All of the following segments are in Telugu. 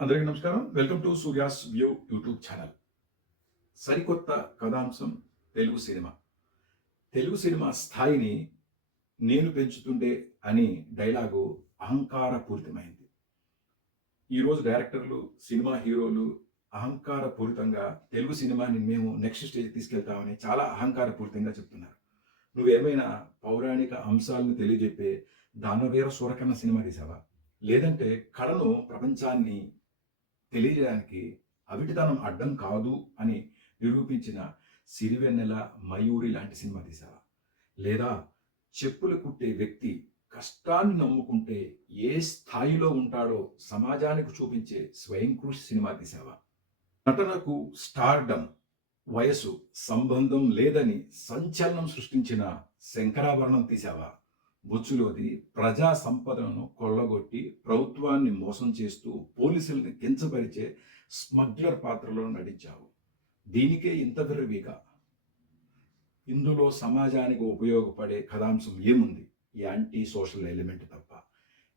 అందరికీ నమస్కారం. Welcome to Surya's view YouTube channel. సరికొత్త కథాంశం తెలుగు సినిమా. తెలుగు సినిమా స్థాయిని నేను పెంచుతుండే అని డైలాగు అహంకారపూరితమైంది. ఈరోజు డైరెక్టర్లు, సినిమా హీరోలు అహంకారపూరితంగా తెలుగు సినిమాని మేము నెక్స్ట్ స్టేజ్‌కి తీసుకెళ్తామని చాలా అహంకారపూరితంగా చెప్తున్నారు. నువ్వేమైనా పౌరాణిక అంశాలను తెలియజెప్పే 'దానవీర సూరకర్ణ' సినిమా తీసావా? లేదంటే కళను ప్రపంచాన్ని తెలియజేయడానికి అవిటితనం అడ్డం కాదు అని నిరూపించిన 'సిరివెన్నెల', 'మయూరి' లాంటి సినిమా తీసావా? లేదా చెప్పులు కుట్టే వ్యక్తి కష్టాన్ని నమ్ముకుంటే ఏ స్థాయిలో ఉంటాడో సమాజానికి చూపించే 'స్వయం కృషి' సినిమా తీసావా? నటనకు స్టార్డమ్, వయసు సంబంధం లేదని సంచలనం సృష్టించిన 'శంకరాభరణం' తీసావా? బొచ్చులోది ప్రజా సంపదను కొల్లగొట్టి ప్రభుత్వాన్ని మోసం చేస్తూ పోలీసుల్ని కించపరిచే స్మగ్లర్ పాత్రలో నటించావు. దీనికే ఇంత విర్రవీగా. ఇందులో సమాజానికి ఉపయోగపడే కథాంశం ఏముంది? యాంటీ సోషల్ ఎలిమెంట్ తప్ప.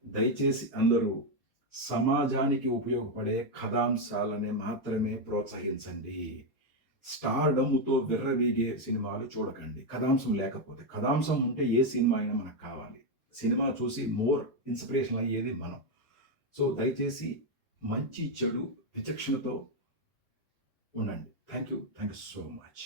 దయచేసి అందరూ సమాజానికి ఉపయోగపడే కథాంశాలని మాత్రమే ప్రోత్సహించండి. స్టార్డమ్‌తో విర్రవీగే సినిమాలు చూడకండి. కథాంశం లేకపోతే. కథాంశం ఉంటే ఏ సినిమా అయినా మనకు కావాలి. సినిమా చూసి మోర్ ఇన్‌స్పిరేషన్ అయ్యేది మనం. సో దయచేసి మంచి, చెడు విచక్షణతో ఉండండి. Thank you so much.